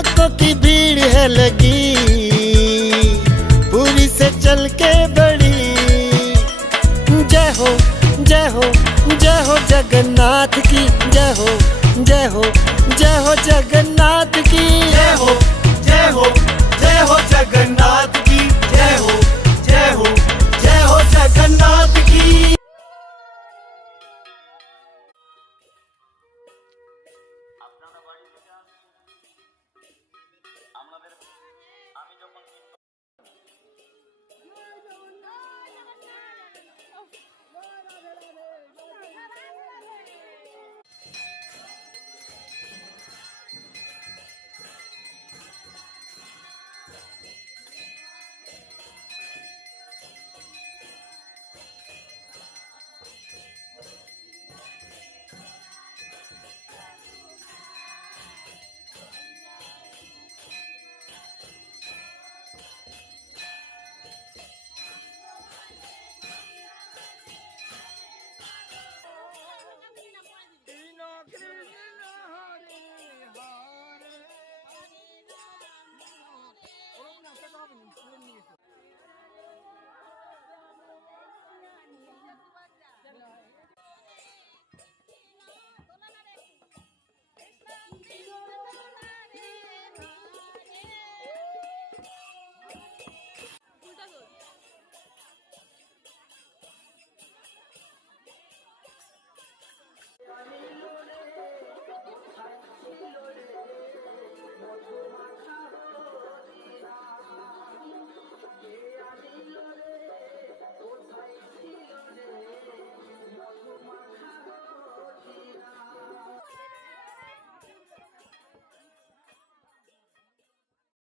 भक्तों की भीड़ है लगी, पूरी से चल के बड़ी। जय हो जय हो जय हो जगन्नाथ की, जय हो जय हो जय हो जगन्नाथ की, जय हो जय हो जय हो जगन्नाथ की, जय हो जय हो जय हो जगन्नाथ की। আপনারা বাড়ি থেকে আসছেন, আমাদের আমি যখন